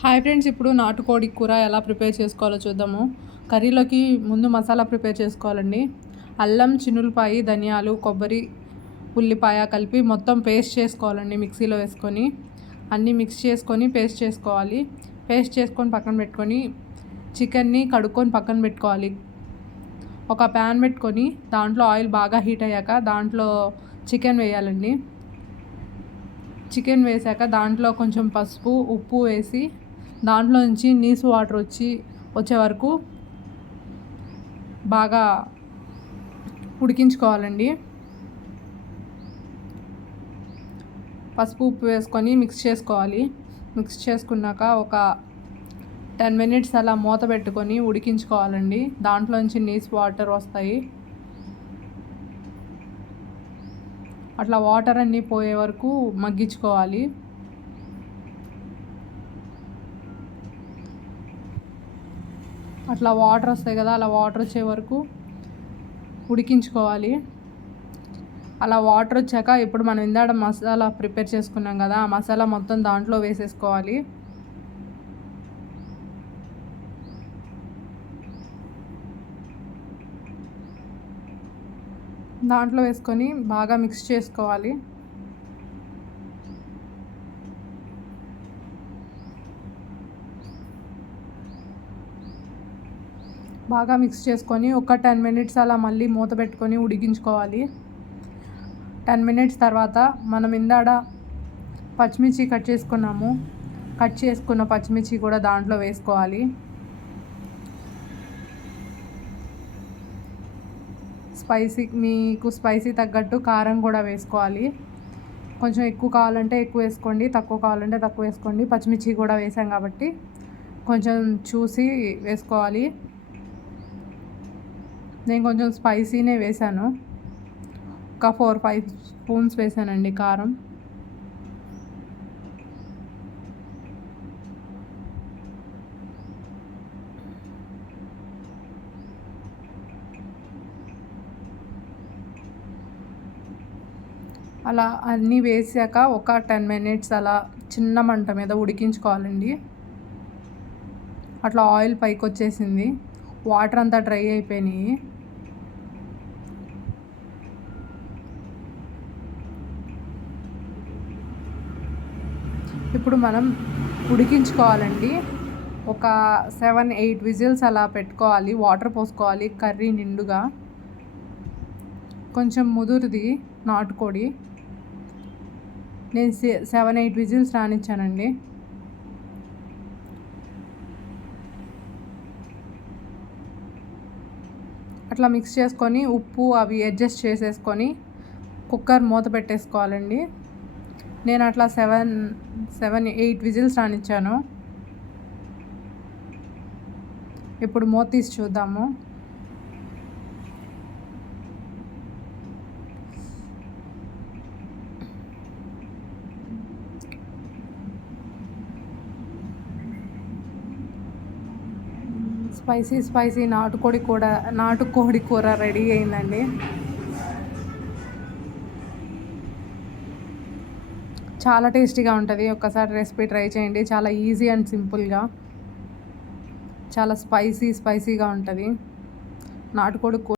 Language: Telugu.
హాయ్ ఫ్రెండ్స్, ఇప్పుడు నాటుకోడి కూర ఎలా ప్రిపేర్ చేసుకోవాలో చూద్దాము. కర్రీలోకి ముందు మసాలా ప్రిపేర్ చేసుకోవాలండి. అల్లం, చిన్నులపాయి, ధనియాలు, కొబ్బరి, ఉల్లిపాయ కలిపి మొత్తం పేస్ట్ చేసుకోవాలండి. మిక్సీలో వేసుకొని అన్నీ మిక్స్ చేసుకొని పేస్ట్ చేసుకోవాలి. పేస్ట్ చేసుకొని పక్కన పెట్టుకొని చికెన్ని కడుక్కొని పక్కన పెట్టుకోవాలి. ఒక ప్యాన్ పెట్టుకొని దాంట్లో ఆయిల్ బాగా హీట్ అయ్యాక దాంట్లో చికెన్ వేయాలండి. చికెన్ వేసాక దాంట్లో కొంచెం పసుపు, ఉప్పు వేసి దాంట్లో నుంచి నీసు వాటర్ వచ్చే వరకు బాగా ఉడికించుకోవాలండి. పసుపు, ఉప్పు వేసుకొని మిక్స్ చేసుకోవాలి. మిక్స్ చేసుకున్నాక ఒక 10 minutes అలా మూత పెట్టుకొని ఉడికించుకోవాలండి. దాంట్లోంచి నీసు వాటర్ వస్తాయి. అట్లా వాటర్ అన్నీ పోయే వరకు మగ్గించుకోవాలి. అట్లా వాటర్ వస్తాయి కదా, అలా వాటర్ వచ్చే వరకు ఉడికించుకోవాలి. అలా వాటర్ వచ్చాక ఇప్పుడు మనం ఇందాక మసాలా ప్రిపేర్ చేసుకున్నాం కదా, ఆ మసాలా మొత్తం దాంట్లో వేసేసుకోవాలి. దాంట్లో వేసుకొని బాగా మిక్స్ చేసుకోవాలి. బాగా మిక్స్ చేసుకొని ఒక 10 minutes అలా మళ్ళీ మూత పెట్టుకొని ఉడికించుకోవాలి. 10 minutes తర్వాత మనం ఇందాడ పచ్చిమిర్చి కట్ చేసుకున్న పచ్చిమిర్చి కూడా దాంట్లో వేసుకోవాలి. మీకు స్పైసీ తగ్గట్టు కారం కూడా వేసుకోవాలి. కొంచెం ఎక్కువ కావాలంటే ఎక్కువ వేసుకోండి, తక్కువ కావాలంటే తక్కువ వేసుకోండి. పచ్చిమిర్చి కూడా వేసాం కాబట్టి కొంచెం చూసి వేసుకోవాలి. నేను కొంచెం స్పైసీనే వేసాను. ఒక 4-5 స్పూన్స్ వేసానండి కారం. అలా అన్నీ వేసాక ఒక 10 minutes అలా చిన్న మంట మీద ఉడికించుకోవాలండి. అట్లా ఆయిల్ పైకి వచ్చేసింది, వాటర్ అంతా డ్రై అయిపోయినాయి. ఇప్పుడు మనం ఉడికించుకోవాలండి. ఒక 7-8 విజిల్స్ అలా పెట్టుకోవాలి. వాటర్ పోసుకోవాలి కర్రీ నిండుగా. కొంచెం ముదురుది నాటుకోడి. నేను 7-8 విజిల్స్ రానిచ్చానండి. అట్లా మిక్స్ చేసుకొని ఉప్పు అవి అడ్జస్ట్ చేసేసుకొని కుక్కర్ మూత పెట్టేసుకోవాలండి. నేను అట్లా 7-8 విజిల్స్ రానిచ్చాను. ఇప్పుడు మూత తీసి చూద్దాము. స్పైసీ నాటుకోడి కూర రెడీ అయిందండి. చాలా టేస్టీగా ఉంటుంది. ఒక్కసారి రెసిపీ ట్రై చేయండి. చాలా ఈజీ అండ్ సింపుల్గా, చాలా స్పైసీగా ఉంటుంది నాటుకోడి కూర.